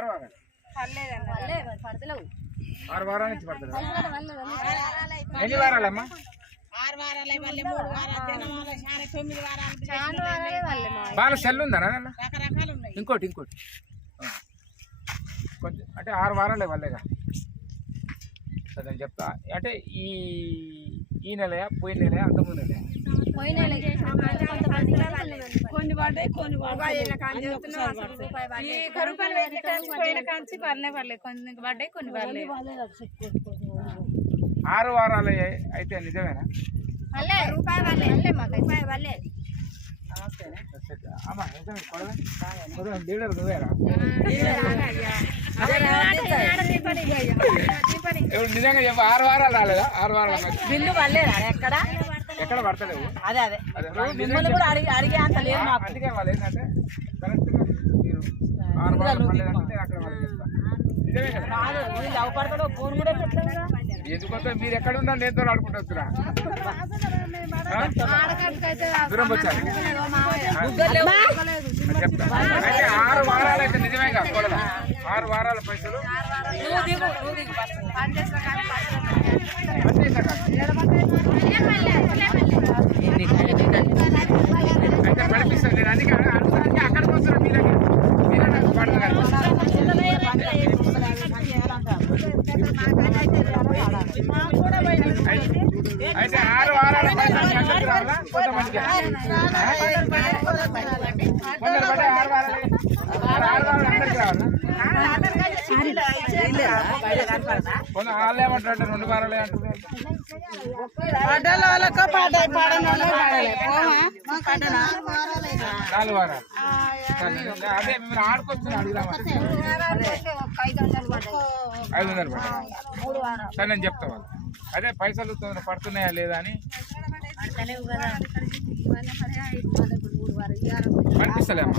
6 వారాలు పడతలేవు 6 వారాల నుంచి పడుతుంది. ఎన్ని వారాలమ్మా? 6 వారాలు 3 వారాలు జనమాల 9 వారాలు బాగా సెల్ ఉందా రకరకాలు ఉన్నాయి. ఇంకోటి కొంచెం అంటే 6 వారాలే వాళ్ళేగా సరే నేను చెప్తా. అంటే ఈ నెల పోయిన నెల అంతకుముందు నెల కొన్ని పడ్డాయి కొన్ని పోయిన కాంచి పడలే కొన్ని పడ్డాయి కొన్ని పడలే. 6 వారాలు అయితే నిజమేనా? అమ్మా లీడర్ నువ్వేరా? నిజంగా చెప్పు 6 వారాలు రాలేదా? 6 వారాలు బిల్లు పడలేదా ఎక్కడ పడతలేవు. అదే మిమ్మల్ని కూడా అడిగే అంత లేదు మాకు. అందుకే వాళ్ళు ఏంటంటే కరెక్ట్గా మీరు 6 వారాలు పడలేదంటే అక్కడ వాళ్ళకి చెప్తా. నిజమే కదా? అవపడతాడు ఫోన్ కూడా పెట్టలేదా? ఎందుకంటే మీరు ఎక్కడ ఉన్నా నేతో ఆడుకుంటురా దూరం వచ్చారు చెప్తా. అయితే 6 వారాలు అయితే నిజమేగా కొడదా? 6 వారాల పైసలు అయితే పడిపిస్తాను నేను. అందుకే అడుగుతానికి అక్కడికి వస్తున్నాను మీ దగ్గర. మీరే నాకు పడతాను. అయితే 6 వారాల పైసలు అందరికి రావాలా? కొంతమందికి కొందరు పడ్డ 6 వారాలు అందరికి రావాలా? కొంత వాళ్ళు ఏమంటారు అంటే 2 వారాలే అంటున్నారు. 4 వారాలు అదే మీరు ఆడుకొచ్చిన అడుగుదామా? 500 పడ్డా సరే నేను చెప్తా వాళ్ళు. అదే పైసలు పడుతున్నాయా లేదా అని పనిపిస్తలే అమ్మా.